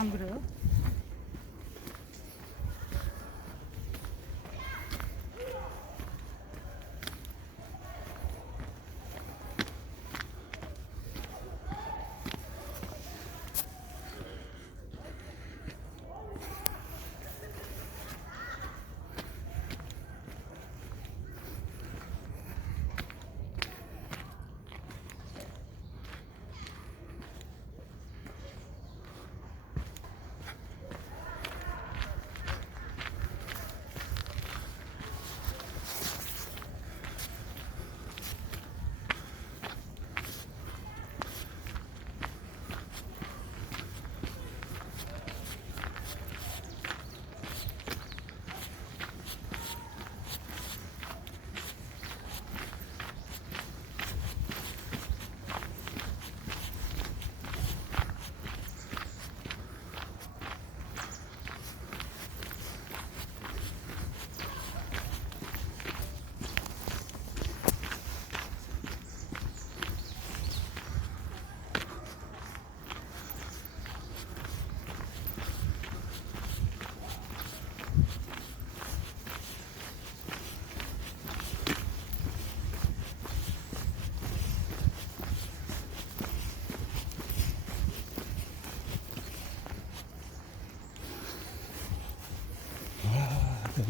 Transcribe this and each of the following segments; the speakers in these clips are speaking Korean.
안 그래요?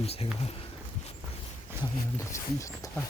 냄새가 나는데 참 좋다.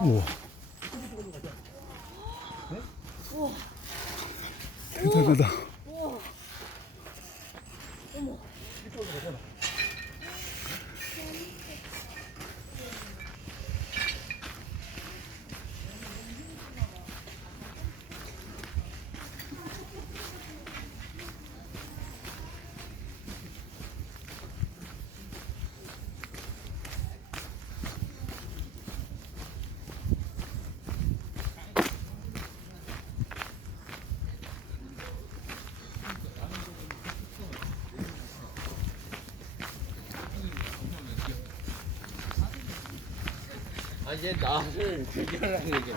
哇 아 이제 나를 대결하는 얘기.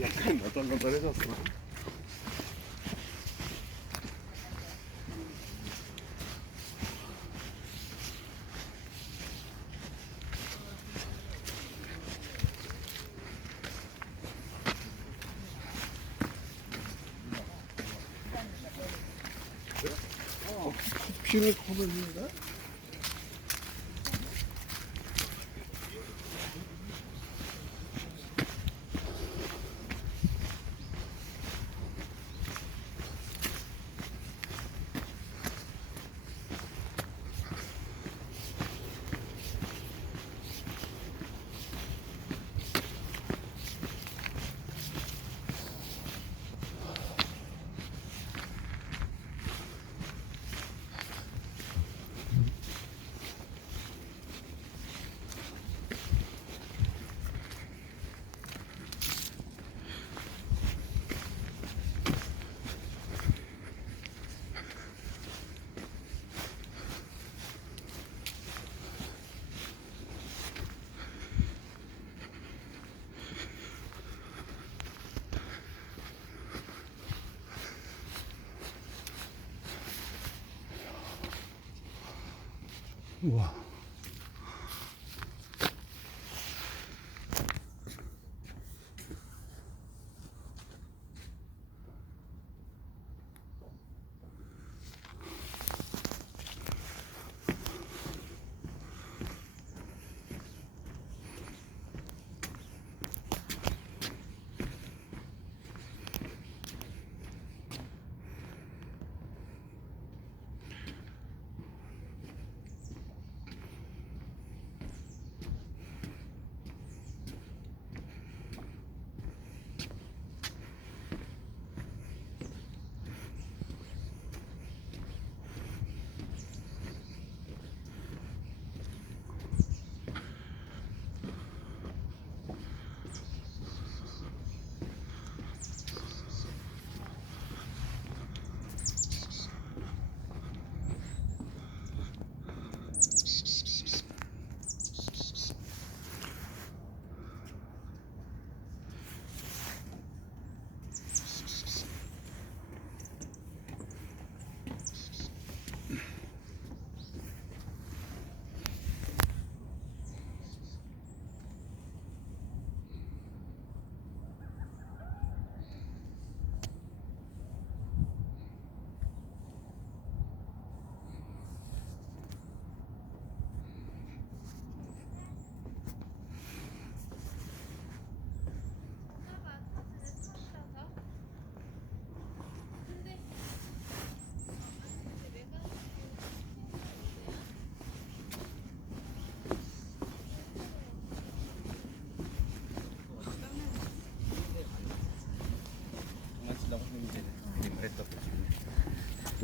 약간 너덜너덜해졌어. 커버리는 우와.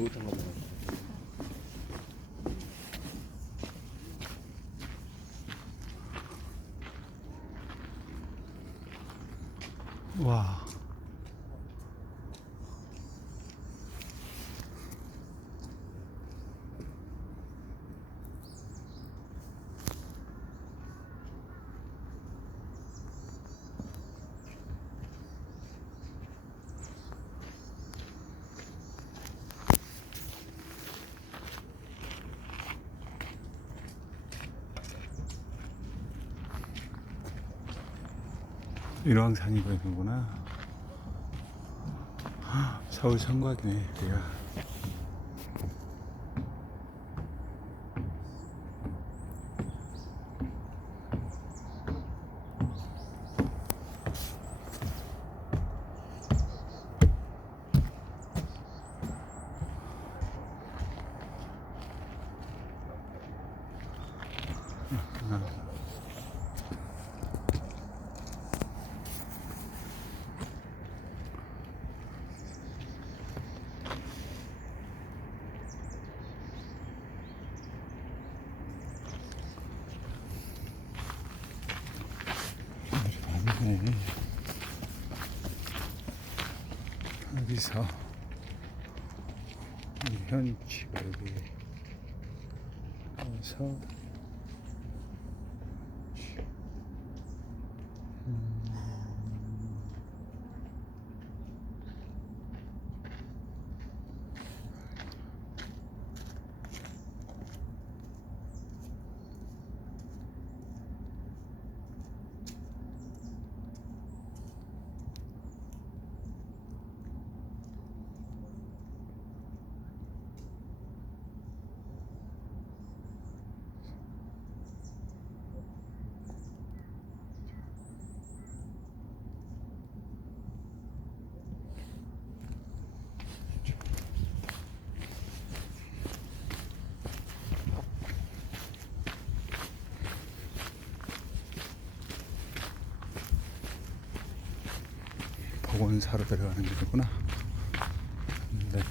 목욕탕 가자. 와. 일왕산이 보이는구나. 서울 성곽이네, 여기가. 많네. 여기서 여기 와서 원사로 들어가는 길이구나. 네.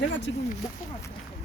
내가 지금 먹고 갔어.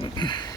Mm-hmm.